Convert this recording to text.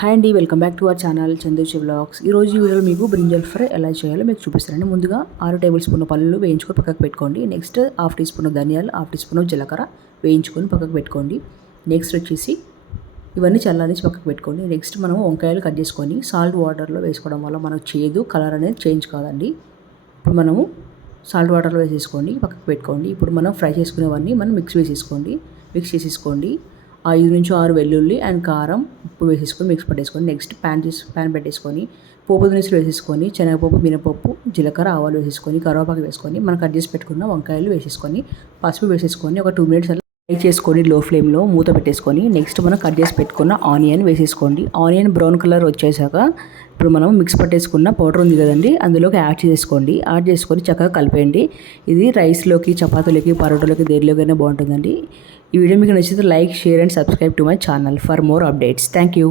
Hi అండి, welcome back to our channel చందూచి vlogs. ఈరోజు ఈ వీడియోలో మీకు బ్రింజల్ ఫ్రై ఎలా చేయాలో మీకు చూపిస్తానండి. ముందుగా 6 టేబుల్ స్పూన్ పల్లీలు వేయించుకొని పక్కకు పెట్టుకోండి. నెక్స్ట్ హాఫ్ టీ స్పూన్ ధనియాలు, హాఫ్ టీ స్పూన్ జీలకర్ర వేయించుకొని పక్కకు పెట్టుకోండి. నెక్స్ట్ వచ్చేసి ఇవన్నీ చల్లారించి పక్కకు పెట్టుకోండి. నెక్స్ట్ మనం వంకాయలు కట్ చేసుకొని సాల్ట్ వాటర్లో వేసుకోవడం వల్ల మనకు చేదు కలర్ అనేది చేంజ్ కాదండి. ఇప్పుడు మనము సాల్ట్ వాటర్లో వేసేసుకోండి, పక్కకు పెట్టుకోండి. ఇప్పుడు మనం ఫ్రై చేసుకునేవన్నీ మనం మిక్స్ చేసేసుకోండి. 5 నుంచి 6 వెల్లుల్లి అండ్ కారం, ఉప్పు వేసేసుకొని మిక్స్ పట్టేసుకొని నెక్స్ట్ ప్యాన్ పెట్టేసుకొని పోపు దినుసులు వేసేసుకొని శనగపప్పు, మినపప్పు, జీలకర్ర, ఆవాలు వేసేసుకొని కరివేపాకు వేసుకొని మనం కట్ చేసి పెట్టుకున్న వంకాయలు వేసేసుకొని పసుపు వేసేసుకొని ఒక 2 మినిట్స్ ఫ్రై చేసుకొని లో ఫ్లేమ్లో మూత పెట్టేసుకొని నెక్స్ట్ మనం కట్ చేసి పెట్టుకున్న ఆనియన్ వేసేసుకోండి. ఆనియన్ బ్రౌన్ కలర్ వచ్చేసాక ఇప్పుడు మనం మిక్స్ పట్టేసుకున్న పౌడర్ ఉంది కదండి, అందులోకి యాడ్ చేసుకొని చక్కగా కలిపేయండి. ఇది రైస్లోకి, చపాతీలోకి, పరోటాలోకి దేనిలోకైనా బాగుంటుందండి. ఈ వీడియో మీకు నచ్చితే like, share and subscribe to my channel for more updates. Thank you.